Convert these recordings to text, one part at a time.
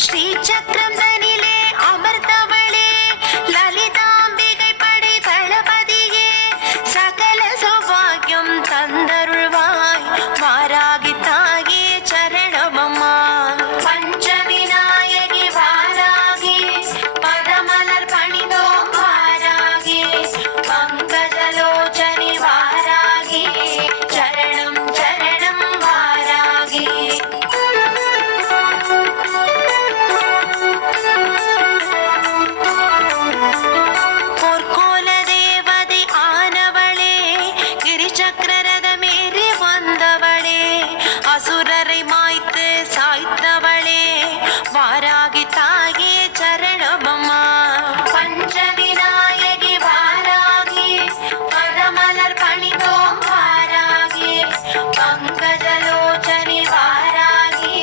ஸ்ரீசக்கரம் தனிலே அமர்ந்தவளே லலிதாம்பிகை படை தளபதியே சகல சௌபாகியம் தந்தருள்வாய் வாராகி தாயே சரணமம்மா பஞ்சவிநாயகி வாராகி பதமலர் பணிந்தோம் வாராகி பங்கஜலோச்சனி வாராகி சரணம் சரணம் வாராகி பொற்கோல தேவதை ஆனவளே கிரிசக்கரரதமேறி வந்தவளே அசுரரை மாய்த்து சாய்த்தவளே வாராகி தாயே சரணமம்மா பஞ்சவிநாயகி வாராகி பதமலர் பணிந்தோம் வாராகி பங்கஜலோச்சனி வாராகி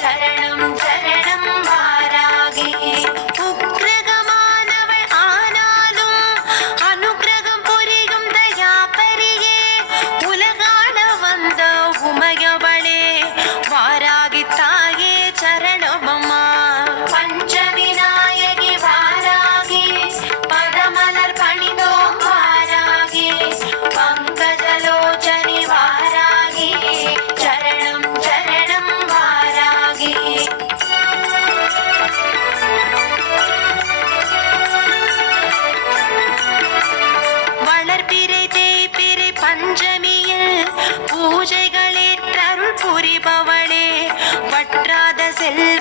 சரணம் சரணம் வாராகி உக்ரகமானவள் ஆனாலும் அனுக்கிரகம் புரியும் தயாபரியே உலகான வந்த உமையவளே வாராகி தாயே சரணமம்மா பஞ்சவிநாயகி வாராகி பதமலர் பணிந்தோம் வாராகி பங்கஜலோச்சனி வாராகி சரணம் சரணம் வாராகி வளர்பிறை தேய்பிறை பஞ்சமியில் பூஜைகளேற்றருள் புரிபவளே வற்றாத செல்வ